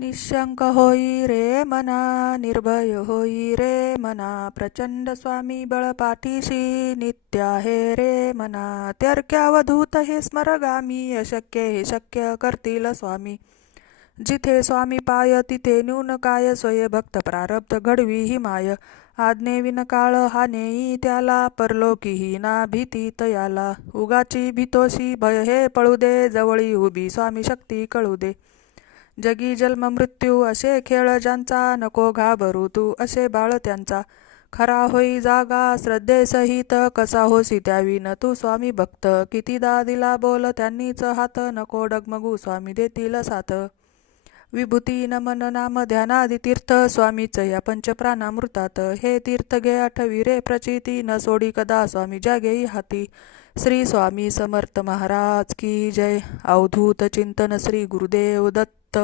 निशंक होई रे मना, निर्भय होई रे मना, प्रचंड स्वामी बळ पाठीशी, नित्य आहे रे मना. त्यर्क्यावधूत हे स्मरगामी, अशक्य हे शक्य करतील स्वामी. जिथे स्वामी पाय तिथे न्यून काय, स्वय भक्त प्रारब्ध घडवी ही माय. आज्ञेविन काळ हा नेई त्याला, परलोकीही ना भीती तयाला. उगाची भीतोशी भय हे पळू दे, जवळी उभी स्वामी शक्ती कळू दे. जगी जन्म मृत्यू असे खेळ ज्यांचा, नको घाबरू तू असे बाळ त्यांचा. खरा होई जागा श्रद्धेसहित, कसा होसी त्याविन तू स्वामी भक्त. कितीदा दिला बोल त्यांनीच हात, नको डगमगू स्वामी देतील साथ. विभूती नमन नाम ध्यानादि तीर्थ, स्वामीच या पंचप्राणामृतात. हे तीर्थ घे आठवी रे प्रचिती, न सोडी कदा स्वामी जागेई हाती. श्री स्वामी समर्थ महाराज की जय. अवधूत चिंतन श्री गुरुदेव दत्त.